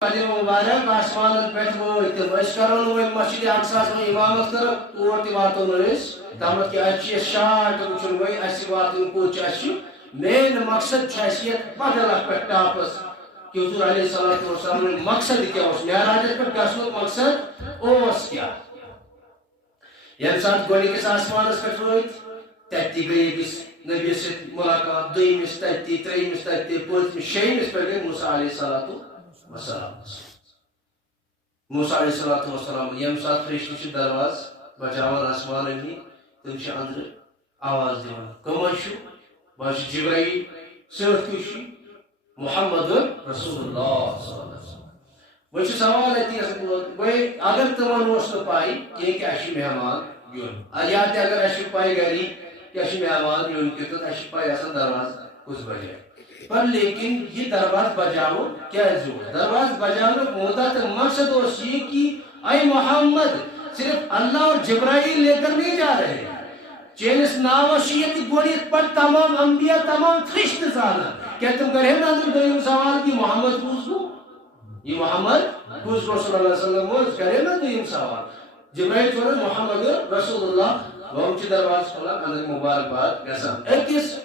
قدیم مبارک آسمان پہ ووت کرو نا مسجد اقصا امامت کر تور تہ واتو تمت کہ اچھے شاٹ وچن وی اس واتن کوچ مین مقصد یہ بدل پہ ٹاپس کہ حضور علیہ السلام مقصد کیا معراج پہ گھنک مقصد اس کیا یم سات گوڑکس آسمانس پہ ووت تتی گئی أکس نبی ست ملاقات دویمس تتی تریمس تتی پوتمس شیمس پہ گئی موسیٰ علیہ السلام موسیٰ علیہ السلام یم سات فرشتہ درواز بجاوان آسمان انی تم اندر آواز دیوان کم بس جبرائیل ست کش محمد رسول اللہ صلی اللہ علیہ وسلم وہ سوال اتنی اگر تمہن پائی کہ اچھے مہمان یون یا اگر اچھے پائی گری کہ اچھے مہمان یون کی تو اچھے پائی آسان درواز کس بجے پر لیکن یہ درواز بجاو کیا ضرورت درواز بجانے ہوتا تو مقصد اس یہ کہ اے محمد صرف اللہ اور جبرائیل لے کر نہیں جا رہے چینس ناوشیت گوڑیت پر تمام انبیاء تمام فرشت زانا کیا تم کرے نا دویم سوال کی محمد پوچھو یہ محمد پوچھ رسول اللہ صلی اللہ علیہ وسلم کرے نا دویم سوال جبرائیل چھوڑے محمد رسول اللہ وہمچی درواز کھولا اندر مبارکباد کیسا ایکس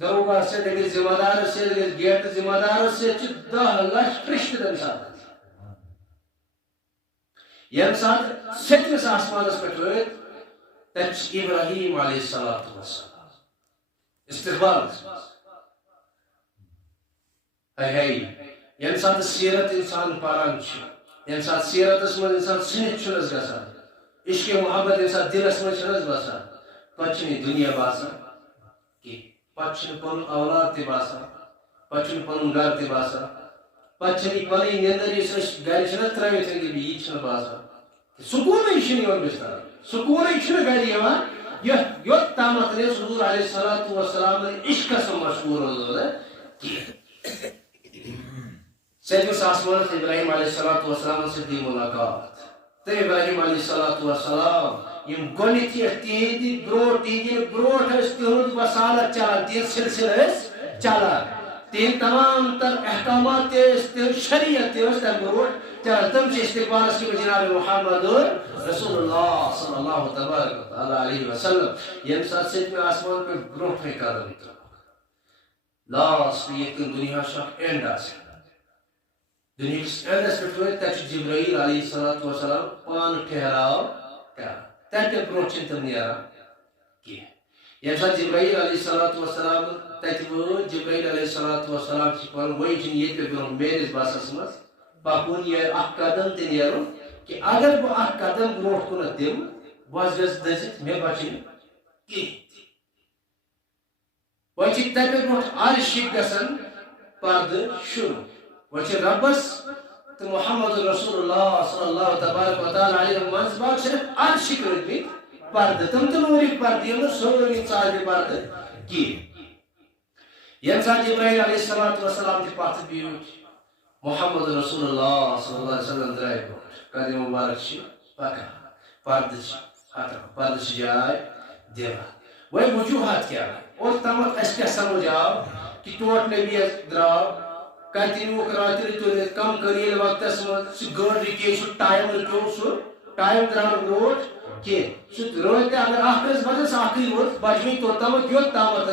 دروگاہ سے دیکھیں ذمہ دار سے گیٹ ذمہ دار سے 10 لچھ فرشت تم ساتھ یم ساتھ ستمس آسمانس پہ ووت تب ابراہیم علیہ السلام استقبال ہے یم سات سیرت انسان پاران یم سات سیرتس من انسان سنت گژھان عشق محبت انسان دلس من بسان پہ دنیا باسان پہ پن اولاد تہ باسان پہ پن گھر تہ باسان پہ پن نیندر اس گھر ترٲوِتھ یہ باسان سکون بستر سکون گھر یوت تامت حضور علیہ السلام عشقس مشہور سیدس آسمان ابراہیم علیہ السلام سے دی ملاقات تو ابراہیم علیہ السلام یم گونیت تہند بروٹ تہد وسالت چلان تہند سلسلہ چلان تہند تمام تر احکامات تہند شریعت تم بروٹ چلان تم استقبالس کی جناب محمد رسول اللہ صلی اللہ تبارک علیہ وسلم یم سات سیدم آسمان پہ بروٹ قدم لاسٹ یہ دنیا اینڈ دنیا اینڈس پہ تک جبرائیل علیہ السلام پان ٹھہراؤ کران تک برو تم نیران کی یم سات جبرائیل علیہ السلام تت ووت جبرائیل علیہ السلام وی یہ پہ برو میرس باسس مز پکن یہ اخ قدم تہ نیرن کہ اگر بہ اخ قدم برو کن دم بس گھس دزت مے بچن کی وہ تتہ برو عرش گژھان پرد شروع وہ ربس تو محمد رسول اللہ صلی اللہ تبارک و تعالی علیہ منز باغ صرف عرش کرت پرد تم تو نورک پرد یم سوری ژالہِ پرد کی یم سات ابراہیم علیہ السلام تہ پتھ بیوٹھ محمد رسول اللہ صلی اللہ علیہ وسلم درائے برونٹ قدم مبارک پکان پرد ہٹان پرد جائے دِوان وۄنۍ وجوہات کیا اور تمت اس کیا سمجھ آو کہ ٹوٹ نبی درٛاو کنٹینیو راتر تلت کم قلیل وقتس من گڑ رکے ٹائم رکو سہ ٹائم درا بروٹ کی روت اگر اخس بجس اخی ووت بجمی توتام یوت تامت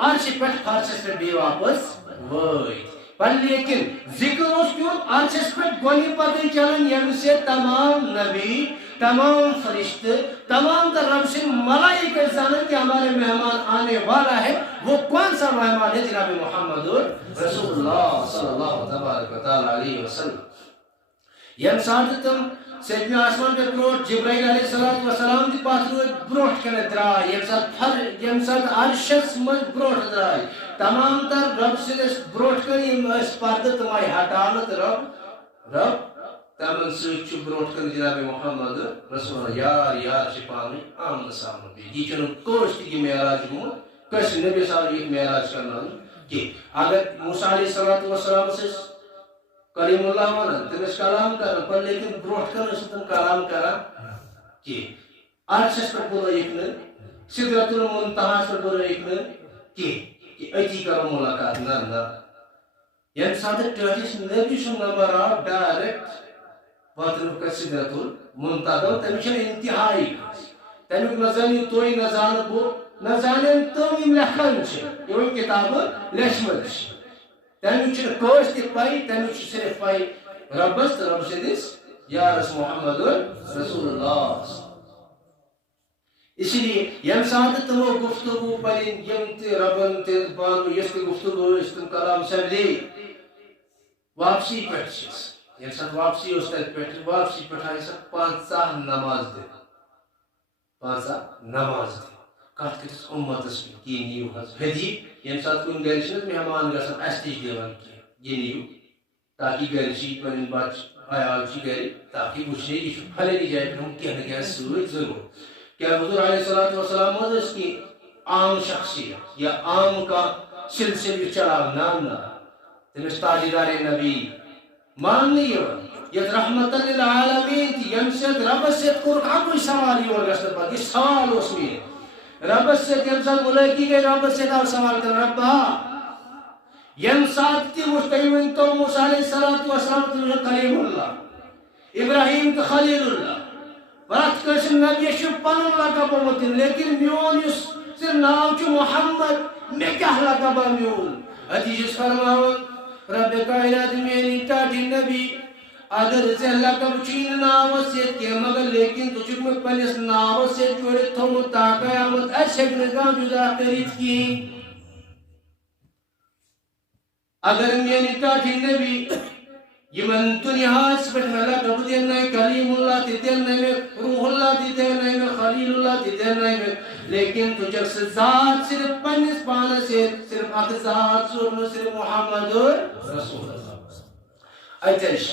عرش پہ فرشس پہ بی واپس وٲتۍ پر لیکن ذکر اس کیوں عرشس پہ گونی پتہ چلان یم سے تمام نبی تمام فرشتے تمام در رب سے ملائکہ زانن کہ ہمارے مہمان آنے والا ہے وہ کون سا مہمان ہے جناب محمد رسول اللہ صلی اللہ تبارک و تعالی علیہ وسلم یم ساتھ تم سیدمی آسمان پہ بروٹ جبرائیل علیہ السلام دی پاتھ روت بروٹ کنے درائی یم ساتھ عرشس من بروٹ درائی تمام تر رب سے بروٹ کنے یم اس پردہ تمہائی ہٹانت رب تمن سچ بروٹ کن جناب محمد رسول اللہ یار پانی آمد سامن بھی یہ چن کوش کی معراج گو کس نبی صاحب یہ معراج کرنا کہ اگر موسیٰ علیہ السلام سے کلیم اللہ ونن تمس کلام کرن پر لیکن بروٹ کن تم کلام کران کہ عرشس پہ بلائک سدرت المنتہا پہ بلائک کہ اتی کرو ملاقات نہ یم سات ٹھٹھس نبی سن نمبر آو ڈائریکٹ پتر سدرت المنتہا تمہیں انتہائی تمیک نہ زانو تھی نہ زان بہ نہ زانن تم یم لکھان یم کتاب لیچمت تمیک کس تہ پائی تمیک صرف پائی ربس تو رب سندس یارس محمد رسول اللہ. اسی لیے یم سات تمو گفتگو پنن یم تہ ربن تہ پانو یس تہ گفتگو تم کلام سپدے واپسی پہ یم سات واپسی اس تک پہ واپسی پہ آئی سا 5 نماز دن 5 نماز دن کت کتس امتس کی نیو حدی یم سات کن گر مہمان گھن اس تہ دان یہ نیو تاکہ گر پن بچ عیال گر تاکہ وچنے یہ پھلنی جائے پہ کیا نہ کیا ست ضرور. کیا حضور علیہ الصلوۃ والسلام اس کی عام شخصیت یا عام کا سلسلہ چلا نہ تمس تاجدار نبی ماننے یت رحمت للعالمین یم سات رب سات کور اکوئی سوال یور گھن پہ یہ سوال اس میں رب سات یم سات ملاقی گئی رب سات آو سوال کر ربا یم سات تہ مستقیم تو موسیٰ علیہ السلام کلیم اللہ ابراہیم تو خلیل اللہ پرت کس نبی پن لقب آمت لیکن میون اس ناو محمد مے کیا لقب میون حدیث فرماون رب کائنات میری ٹاٹھی نبی اگر ے لقب چین ناو ست کی مگر لیکن تجھ میں پنس ناو سے جوڑت تھومت تا قیامت اس ہیکہ نہ جدا کرت کہین. اگر میری ٹاٹھی نبی یمن دنیاس پہ میں لقب دینا کلیم اللہ تی دینا میں روح اللہ تی دینا میں خلیل اللہ تی دینا میں لیکن تجھے ذات صرف پنس پانا سے صرف اک ذات صرف محمد رسول اللہ. ایتش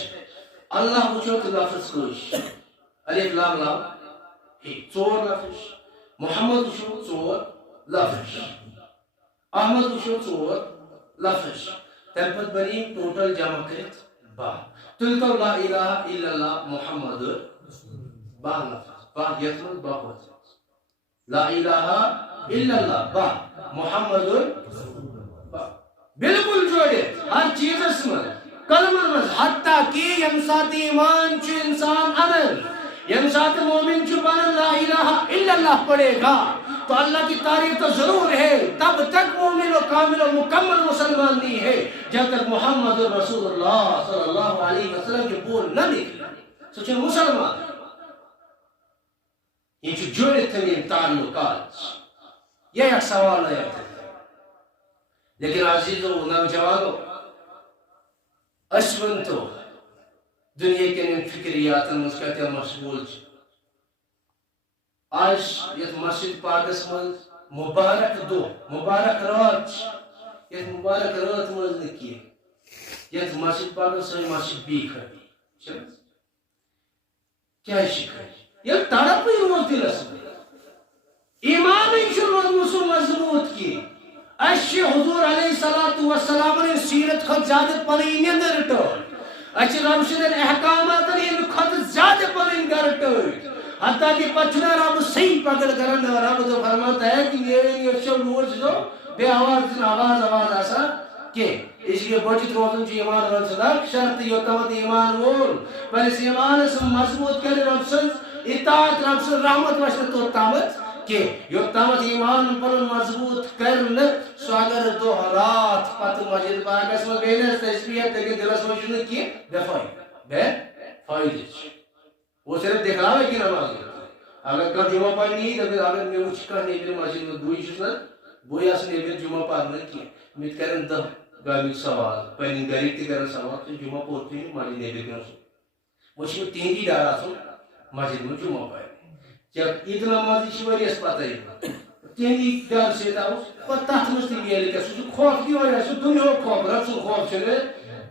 اللہ وچھو تو لفظ کوش الف لام لام ژور لفظ محمد وچھو ژور لفظ احمد وچھو ژور لفظ تم پت بنی ٹوٹل جمع کرت با تل تو لا الہ الا اللہ محمد با لفظ با یتمل با ہوتا لا الہ الا اللہ با محمد با بالکل جوڑے ہر چیز اسمل کلمہ مز حتیٰ کہ یم سات ایمان چھ انسان عمل یم سات مومن چھ بنا لا الہ الا اللہ پڑے گا تو اللہ کی تعریف تو ضرور ہے تب تک مومن و کامل و مکمل مسلمان نہیں ہے جب تک محمد رسول اللہ صلی اللہ علیہ وسلم کے بول نہ نکلے سوچے مسلمان یہ جو جوڑے تمہیں تعلقات یہ ایک سوال ہے لیکن عزیزو نوجوانو اشون تو دنیا کے ان فکریات مسکت مشغول آج یہ مسجد پاکس من مبارک دو مبارک رات یہ مبارک رات مز نکی یہ مسجد پاکس سے مسجد بھی کھڑی کیا شکایت یہ تڑپ ہی روز دلس ایمان انشاء مضبوط کی اچھی حضور علیہ السلام نے سیرت خود زیادہ پنی نیندر ٹول اچھی رب سندن احکامات نے خود زیادہ پنی گر ٹول حتیٰ کہ پچھنا رب صحیح پکڑ کرن رب تو فرماتا ہے کہ یہ شب روز جو بے آواز آواز آسا کہ اس لیے بچت روزن چی ایمان رب صدق شرط یوتمت ایمان وول پر اس ایمان سے مضبوط کر رب سن اطاعت رب سن رحمت وشت تو تامت کہ یوتمت ایمان پر مضبوط کرن سو اگر دو رات پت مسجد پاکس میں بینس تشبیہ تک دلس میں شنو کی بے فائدہ وہ صرف دکھاوے کی نماز اگر کل جمعہ پڑھنی تو پھر اگر میں اٹھ کر نیبر مسجد میں دوئی چھنا بوئی اس نیبر جمعہ پڑھنا کی مت کرن دہ گامی سوال پہنی گریب تی کرن سوال تو جمعہ پڑھتی نہیں مالی نیبر کرن سو وہ چھو تینگی ڈارا سو مسجد میں جمعہ پڑھنی جب عید نمازی چھوڑی اس پتہ ہی تینگی ڈار سے تھا اس پر تحت مستی گیا لکھا سو خوف کی وجہ سے دنیا خوف رب سو خوف چھنے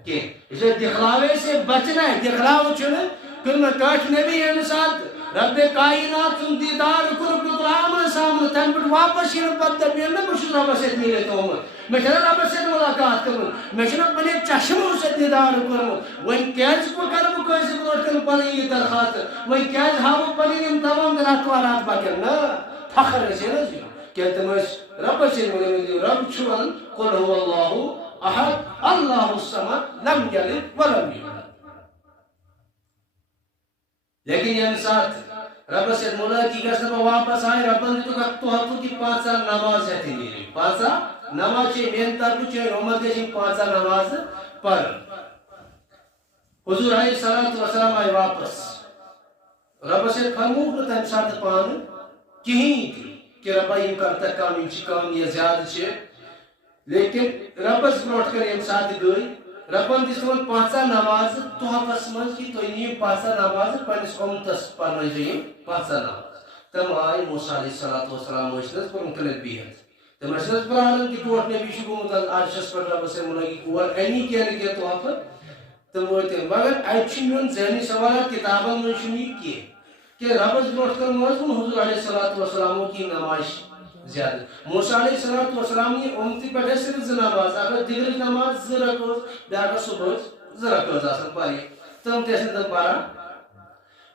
کہ اسے دکھلاوے سے بچنا ہے دکھلاو چھنے کل میں کاش نبی انسان رب کائنات سن دیدار کرب نکلام سامن تن پر واپس ہی رب تبیر میں مجھے رب سے ملے تو ہوں میں چلے رب سے ملاقات کروں میں چلے بنے چشموں سے دیدار کروں وہی کیج کو کرم کیسے بلوٹ کر پڑی یہ درخواست وہی کیج ہاو پڑی ان تمام در اکوارات باکر نا فخر سے نا جی کہتے ہیں رب سے ملے رب چھوان قل هو اللہ احد اللہ الصمد لم یلد ولم یولد. لیکن یہ ساتھ رب سے ملاقات گژھنہٕ واپس آئے ربن دِتُکھ تحفہٕ کہ 5 نماز ہیٚتھ نیرِو. 5 نماز چھِ میٛانہِ طرفہٕ چٲنۍ اُمت گژھِ 5 نماز پرٕنۍ. حضور علیہ الصلوۃ والسلام آئے واپس. رب سے فرموک نہٕ تمہِ ساتہٕ پانہٕ کِہیٖنۍ تہِ کہ ربا یِم کرتکھ کم یِم چھِ کم یا زیادٕ چھِ. لیکن ربس برونٛٹھ کَنۍ ییٚمہِ ساتہٕ گٔے ربن دِژ تِمن 5 نماز تحفس منٛز کہ تُہۍ نِیِو 5 نماز پننِس اُمتس پرنٲیزیو یِم 5 نماز. تِم آیہِ موسیٰ علیہ الصلوۃ والسلام ٲسۍ نہٕ برونٛہہ کَنٮ۪تھ بِہِتھ. تِم ٲسۍ نہٕ پرٛاران کہ ٹوٹھ نبی چھُ گوٚمُت عرشس پٮ۪ٹھ ربس سے مُلٲقی اور اَنی کینٛہہ نہٕ کینٛہہ تحفہٕ تِم وٲتۍ. مگر اَتہِ چھُ میون ذہنی سوالات کِتابن منٛز چھُنہٕ یہِ کینٛہہ کہ ربس برونٛٹھ کَنۍ مہ ٲس نہٕ حضور علیہ الصلوۃ والسلامُک یہِ نماز زیادٕ. موسیٰ علیہ الصلوۃ والسلام یہِ اُمتہِ پٮ۪ٹھ ٲسۍ صرف 2 نماز. اکھ ٲس دِگرٕچ نماز 2 رکٲژ بیٛاکھ ٲس صُبحٲچ 2 رکٲژ آسان پرٕنۍ. تِم تہِ ٲسۍ نہٕ تِم پران.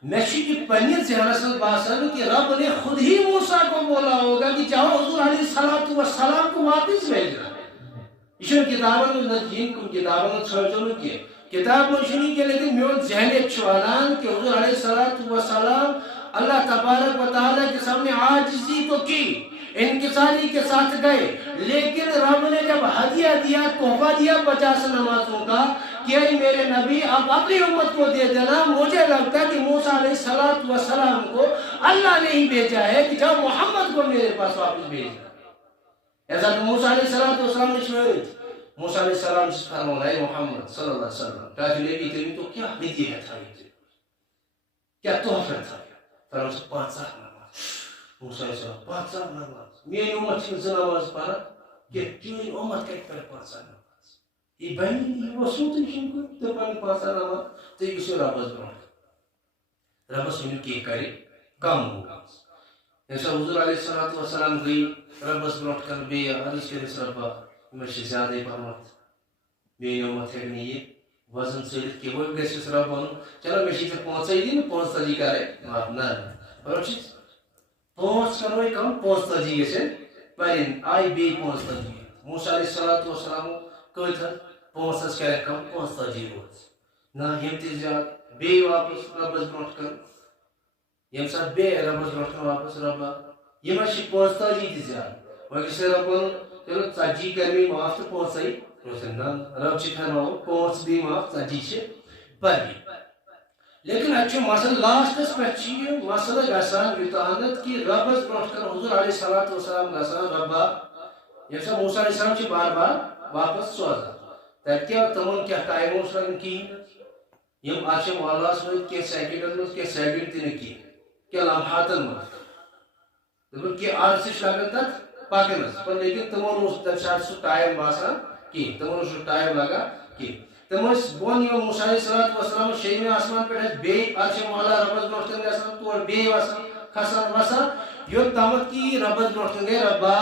میں چھُ یہِ پننِس ذہنس منٛز باسان کہ رب نے خود ہی موسیٰ کو بولا ہوگا کہ جاؤ حضور علیہ الصلوۃ والسلام کو واپس بھیجنا. یہ چھُنہٕ کتابن منٛز نہ یِم کتابن منٛز ژھٲنٛڈزیو نہٕ کینٛہہ. کتاب منٛز چھُنہٕ یہِ کینٛہہ لیکن میون ذہنیت چھُ ونان کہ حضور علیہ الصلوۃ والسلام اللہ تبارک و تعالیٰ کے سامنے عاجزی تو کی, انکساری کے ساتھ گئے. لیکن رب نے جب ہدیہ دیا, تحفہ دیا 50 نمازوں کا کہ میرے نبی آپ اپنی امت کو دے دینا, مجھے لگتا ہے کہ موسیٰ علیہ الصلوۃ والسلام کو اللہ نے ہی بھیجا ہے کہ جب محمد کو میرے پاس واپس بھیجنا. ایسا تو موسیٰ علیہ الصلوۃ والسلام نے چھوڑ. موسیٰ علیہ السلام سے فرمایا اے محمد صلی اللہ علیہ وسلم تاکہ نبی تیری تو کیا ہدیہ تھا, یہ کیا تحفہ تھا. فرمایا 5 نماز. موسیٰ علیہ السلام 5 نماز. میری امت چھِ 2 نماز پران کہ چٲنۍ امت کتہِ پرِ 5 نماز. یہ بنی یہ وصوٗل چھُنہٕ کُنہِ تہٕ پنٕنۍ 5 نماز تُہۍ گٔژھِو ربس برونٛٹھ. ربس ؤنِو کینٛہہ کرِ کم ہوگاس. ییٚمہِ ساتہٕ حضور علیہ الصلوۃ والسلام گٔے ربس برونٛٹھ کَنۍ بیٚیہِ عرض کٔرِس ربا مےٚ چھِ زیادَے پہمتھ, میٛٲنۍ امت ہیٚکہِ نہٕ یہِ وزن ژٲلِتھ کینٛہہ. وۄنۍ گژھٮ۪س رب وَنُن چلو مےٚ چھِ ژےٚ 5 دِنۍ 45 کرے معاف. نہ مطلب چھِ 5 کروے کم 45 گژھن پرٕنۍ. آیہِ بیٚیہِ 45. موسیٰ علیہ الصلوۃ والسلام کۭتۍ 5 کرے کم 45 روز. نہ یِم تہِ زیادٕ. بیٚیہِ واپس ربس برونٛٹھ کَن. ییٚمہِ ساتہٕ بیٚیہِ ربس برونٛٹھ کَن واپس ربا یِمن چھِ 45 تہِ زیادٕ. وۄنۍ گژھِ رب وَنُن چلو 40 کر مےٚ معاف تہٕ 5 روزن. نہ رب چھِ فرماوُن 5 بیٚیہِ معاف 40 چھِ پرٕنۍ. لیکن اتھ چھُ مسلہٕ لاسٹس پٮ۪ٹھ چھُ یہِ مسلہٕ گژھان یوٚتانٮ۪تھ کہ ربس برونٛٹھ کَن حضور علیہ الصلوۃ والسلام گژھان ربا. ییٚمہِ ساتہٕ موسیٰ علیہ السلام چھِ بار بار واپس سوزان تتہِ کیٛاہ تِمن کیٛاہ ٹایم اوس لگان کِہیٖنۍ. یِم اتھ چھِ محلس منٛز کینٛہہ سیکنڈن منٛز کینٛہہ سیکنڈ تہِ نہٕ کینٛہہ کینٛہہ لمحاتن منٛز. دوٚپُکھ کینٛہہ عرصہٕ چھُ لگان تتھ پکنس پر لیکن تِمن اوس تمہِ ساتہٕ سُہ ٹایم باسان کِہیٖنۍ. تِمن اوس سُہ ٹایم لگان کِہیٖنۍ. تِم ٲسۍ بۄن یِوان موسیٰ علیہ الصلوۃ والسلام 6مہِ آسمان پٮ۪ٹھ ٲسۍ بیٚیہِ اتھ چھِ محلہ ربس برونٛٹھ کَنۍ گژھان تورٕ بیٚیہِ وسان کھسان وسان یوٚتامتھ کہ ربس برونٛٹھ کَنۍ گٔے ربا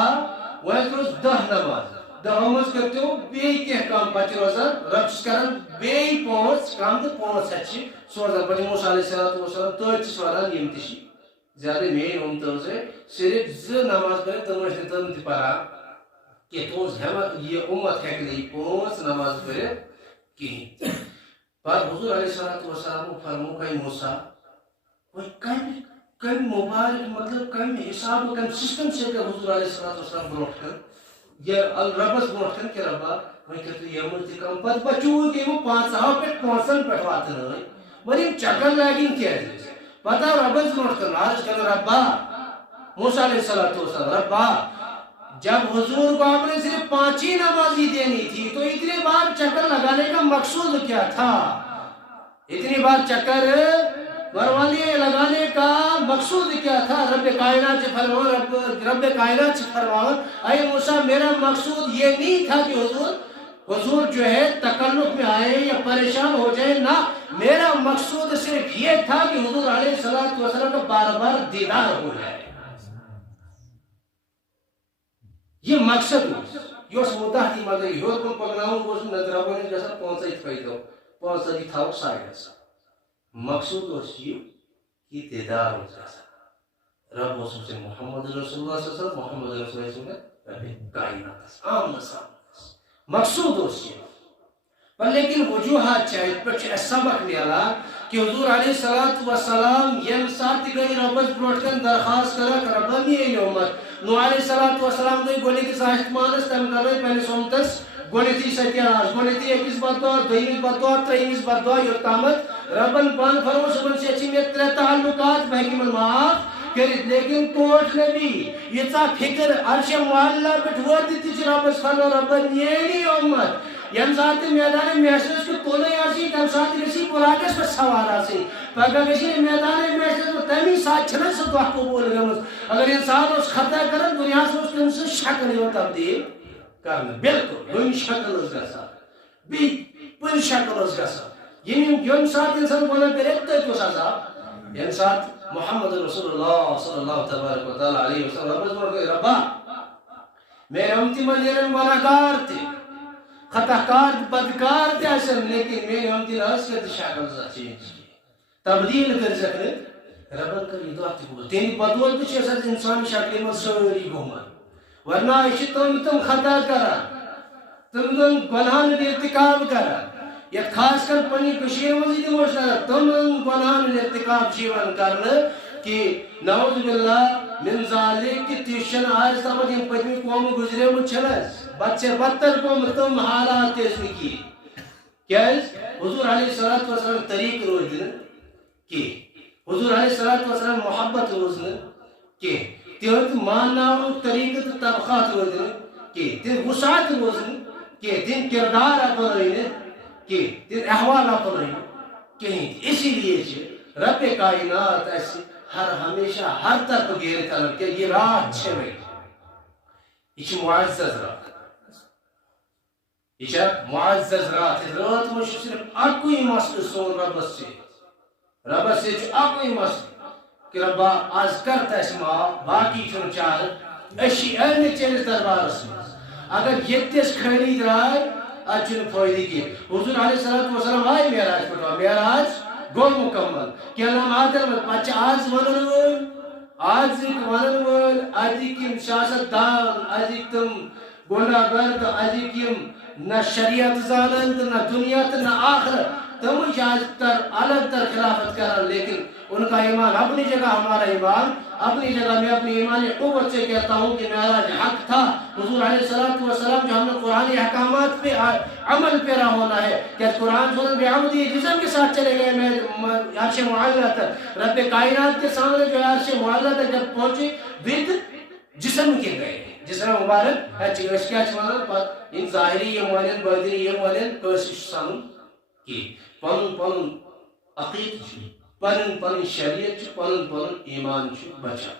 وۄنۍ روز 10 نماز. 10 منٛز کٔرۍ تو بیٚیہِ کینٛہہ کم پتہٕ چھِ روزان رب چھُس کران بیٚیہِ 5 کم تہٕ 5 ہتھ چھِ سوزان. پتہٕ موسیٰ علیہ الصلوۃ والسلام تٔتھۍ چھِس ونان یِم تہِ چھِ زیادٕ میٛٲنۍ اُمتو ٲسۍ صرف 2 نماز پرٕنۍ. تِم ٲسۍ نہٕ تِم تہِ پران کہ تُہنٛز یہِ اُمت ہیٚکہِ نہٕ یہِ 5 نماز پٔرِتھ کِہیٖنۍ. پر حضور علیہ الصلوۃ والسلام فرموو اے موسیٰ وۄنۍ کمہِ مبارک مطلب کمہِ حسابہٕ کمہِ سسٹم سۭتۍ حضور علیہ الصلوۃ والسلام برونٛٹھ کَن یہ ربس برونٛٹھ کَن کہ ربا وۄنۍ کٔرۍ تو یِمن تہِ کم. پتہٕ بچووُکھ یِمو 5 پٮ۪ٹھ 5 پٮ۪ٹھ واتنٲے. وۄنۍ یِم چکر لاگٕنۍ کیٛازِ ٲسۍ. پتہٕ آو ربس برونٛٹھ کَن عرض کران ربا موسیٰ علیہ الصلوۃ والسلام ربا جب حضور کو آپ نے صرف 5 ہی نماز ہی دینی تھی تو اتنی بار چکر لگانے کا مقصود کیا تھا. اتنی بار چکر مروانے لگانے کا مقصود کیا تھا. رب کائنات سے فرماؤ رب کائنات سے فرماؤ اے موسیٰ میرا مقصود یہ نہیں تھا کہ حضور جو ہے تکلف میں آئے یا پریشان ہو جائے. نہ میرا مقصود صرف یہ تھا کہ حضور علیہ الصلوۃ والسلام کا بار بار دیدار ہو جائے. یہ مقصد یہ متحدی مطلب ہیور کن پکناؤن گوس نظر ربن گژھان 5 تھٲیتو 5 تھاو سایڈس. مقصود اوس یہ کہ دیدار اوس گژھان. رب اوس وٕچھان محمد رسول اللہ صلی اللہ علیہ وسلم محمد رسول اللہ رب کائناتس آمنس آمنس مقصود پر لیکن وجوہات پہ سبق ملان کہ حضور علیہ الصلوۃ والسلام یم سات گئی ربس برونٹ کن درخواست کرک رب میری امت نو علیہ الصلوۃ والسلام گئی گونیتس آشتمانس تم کرے پنس امتس گونیتی ستیاس گونیتی اکس بدو دویمس بدو تریمس بدو یوتامت ربن پان فرمو صبح سے اچھی میں ترے تعلقات بہکی من معاف کرت لیکن توٹ نبی یہ تا فکر عرش معلّہ پہ وردی تیچ ربس فرمو رب میری امت یم سات میدان محسوس کو تولے آسی تم سات کسی پراکس پر سوار آسی پاکا کسی میدان محسوس کو تمی سات چھنا سے دعا کو بول گا اگر انسان اس خطہ کرن دنیا سے اس کن سے شکل ہو تبدیل کرنا بالکل بن شکل اس گسا بن شکل اس گسا یم سات انسان گناہ کرے تو کیوں سزا یم سات محمد رسول اللہ صلی اللہ تبارک و تعالی علیہ وسلم ربا میرے امتی مندرن گناہگار تھے خطا کار بدکار تے آسن لیکن میری امتی لحظ کے شکل سے چینج تبدیل کر سکتے ربن کر یہ دعا تھی تینی بدول تو چیز انسان شکل میں سوری گھومن ورنہ اسی تم خطا کرا تم گناہن ارتکاب کرا یا خاص کر پنی کشیر مزید موشنا تم گناہن ارتکاب شیون کرنا کہ نعوذ باللہ من ذالک کی تیشن آج تامت یم پجمی قوم گزرے مچھلس بچے بدتر قوم تم حالات تیز میں کی کیا ہے حضور علیہ السلام طریق روز دن کی حضور علیہ السلام محبت روز دن کی تیوت ماننا طریقت طبقات روز دن کی تین وسعت روز دن کی تین کردار اپنے کی تین احوال اپنے کہیں اسی لیے رب کائنات ایسی ہر ہمیشہ ہر طرف گیرے طلب کہ یہ رات چھے میں یہ معزز رات یہ معزز رات رات میں صرف اکوئی مسئلہ سون رب سے جو اکوئی مسئلہ کہ ربا آز کرتا ہے اسماء باقی چھن چاہ اشی اہمی چیز دربار اسماء اگر جتیس خیلی درائے آج چھن فائدی کی حضور علیہ السلام آئی میراج پڑھوا میراج گو مکمل کہ اللہ آدھر میں پچھ آج ونن ول آج ایک ونن ول آج کم سیاست دان آج تم گناہ گرد آج کم نہ شریعت زانند نہ دنیا نہ آخرت تم آج تر الگ تر خلافت کرن لیکن ان کا ایمان اپنی جگہ ہمارا ایمان اپنی جگہ میں اپنی ایمانی قوت سے کہتا ہوں کہ معراج حق تھا حضور علیہ السلام جو ہم نے قرآنی احکامات پہ عمل پیرا ہونا ہے کہ قرآن سنن بعمدی جسم کے ساتھ چلے گئے میں عرش معلیٰ تک رب کائنات کے سامنے جو عرش معلیٰ تک جب پہنچے ود جسم کے گئے جسم مبارک ہے چیز کیا چمانا پر ان ظاہری یہ موالین باطنی یہ موالین کوشش سامن کی پن عقید پن شریعت پن ایمان بچا